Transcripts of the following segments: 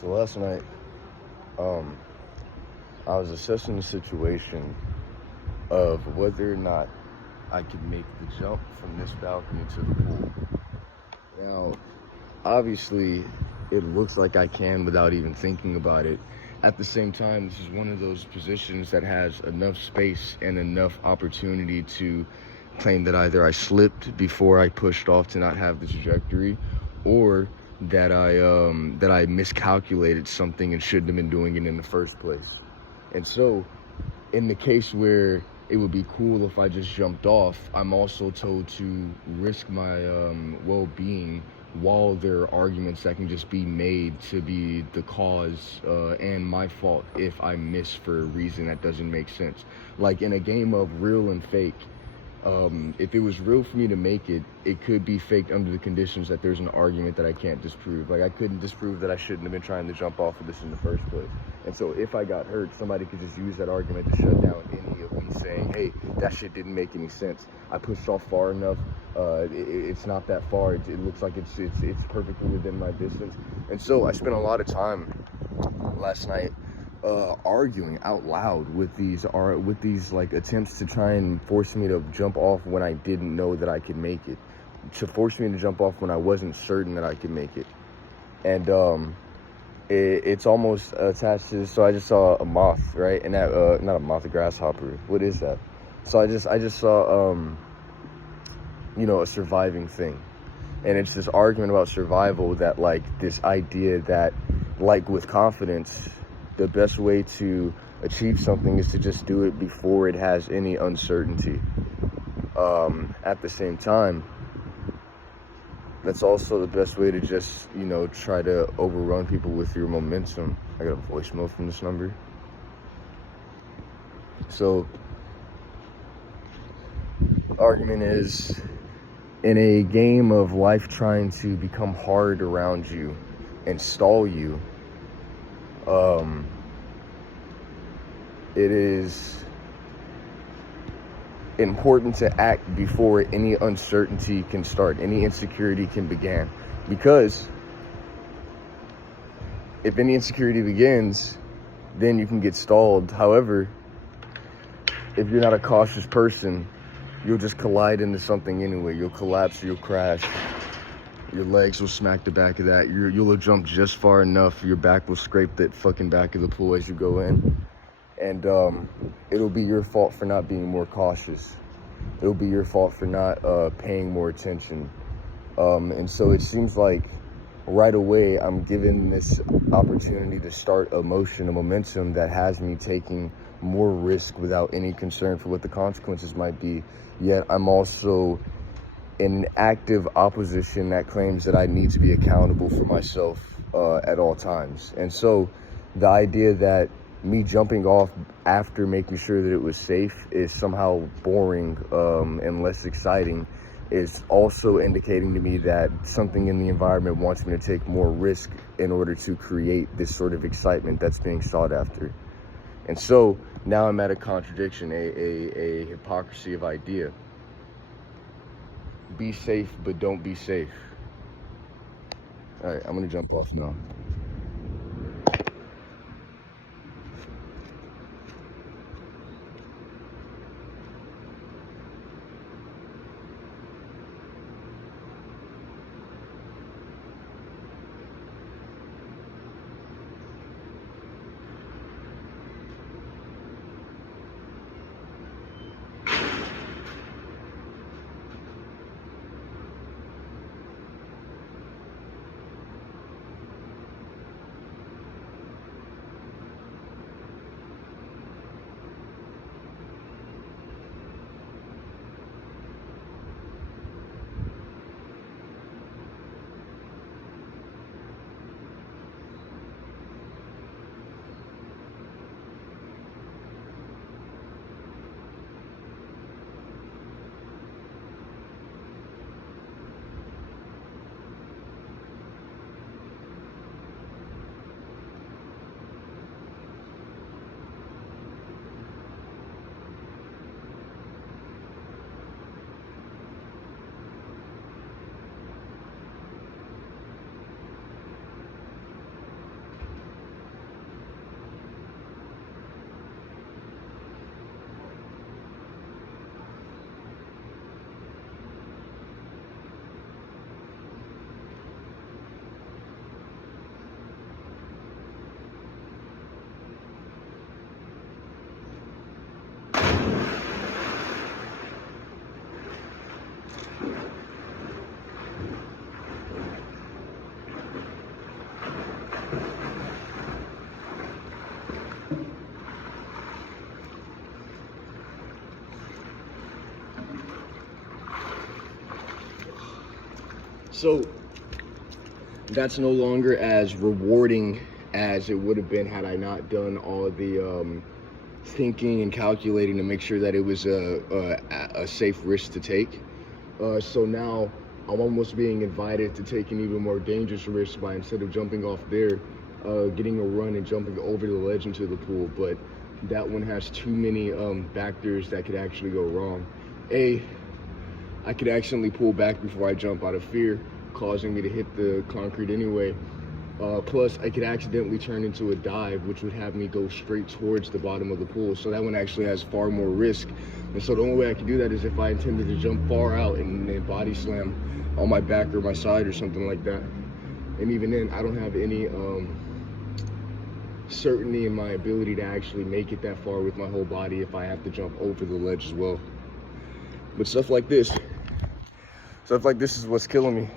So last night, I was assessing the situation of whether or not I could make the jump from this balcony to the pool. Now, obviously, it looks like I can without even thinking about it. At the same time, this is one of those positions that has enough space and enough opportunity to claim that either I slipped before I pushed off to not have the trajectory, or that I miscalculated something and shouldn't have been doing it in the first place. And so, in the case where it would be cool if I just jumped off, I'm also told to risk my well-being while there are arguments that can just be made to be the cause and my fault if I miss for a reason that doesn't make sense. Like in a game of real and fake, if it was real for me to make it, it could be faked under the conditions that there's an argument that I can't disprove. Like I couldn't disprove that I shouldn't have been trying to jump off of this in the first place. And so if I got hurt, somebody could just use that argument to shut down any of me saying, hey, that shit didn't make any sense. I pushed off far enough. It's not that far. It looks like it's perfectly within my distance. And so I spent a lot of time last night arguing out loud with these like attempts to try and force me to jump off when I didn't know that I could make it, to force me to jump off when I wasn't certain that I could make it. And it's almost attached to, so I just saw a moth, right? And that not a moth, a grasshopper. What is that? So I just saw a surviving thing. And it's this argument about survival, that like this idea that, like with confidence, the best way to achieve something is to just do it before it has any uncertainty. At the same time, that's also the best way to just, try to overrun people with your momentum. I got a voicemail from this number. So, argument is, in a game of life trying to become hard around you and stall you, it is important to act before any uncertainty can start, any insecurity can begin. Because if any insecurity begins, then you can get stalled. However, if you're not a cautious person, you'll just collide into something anyway. You'll collapse, you'll crash. Your legs will smack the back of that. You'll jump just far enough, your back will scrape that fucking back of the pool as you go in. And it'll be your fault for not being more cautious. It'll be your fault for not paying more attention. And so it seems like right away I'm given this opportunity to start a motion, a momentum that has me taking more risk without any concern for what the consequences might be. Yet I'm also in an active opposition that claims that I need to be accountable for myself at all times. And so the idea that me jumping off after making sure that it was safe is somehow boring and less exciting is also indicating to me that something in the environment wants me to take more risk in order to create this sort of excitement that's being sought after. And so now I'm at a contradiction, a hypocrisy of idea. Be safe, but don't be safe. All right, I'm gonna jump off now. So that's no longer as rewarding as it would have been had I not done all the thinking and calculating to make sure that it was a safe risk to take. So now I'm almost being invited to take an even more dangerous risk by, instead of jumping off there, getting a run and jumping over the ledge into the pool. But that one has too many factors that could actually go wrong. I could accidentally pull back before I jump out of fear, causing me to hit the concrete anyway. Plus, I could accidentally turn into a dive, which would have me go straight towards the bottom of the pool. So that one actually has far more risk. And so the only way I could do that is if I intended to jump far out and body slam on my back or my side or something like that. And even then, I don't have any certainty in my ability to actually make it that far with my whole body if I have to jump over the ledge as well. But stuff like this is what's killing me.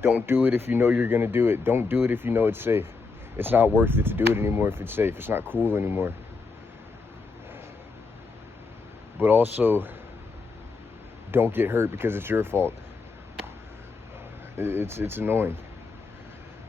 Don't do it if you know you're gonna do it. Don't do it if you know it's safe. It's not worth it to do it anymore if it's safe. It's not cool anymore. But also, don't get hurt because it's your fault. It's annoying.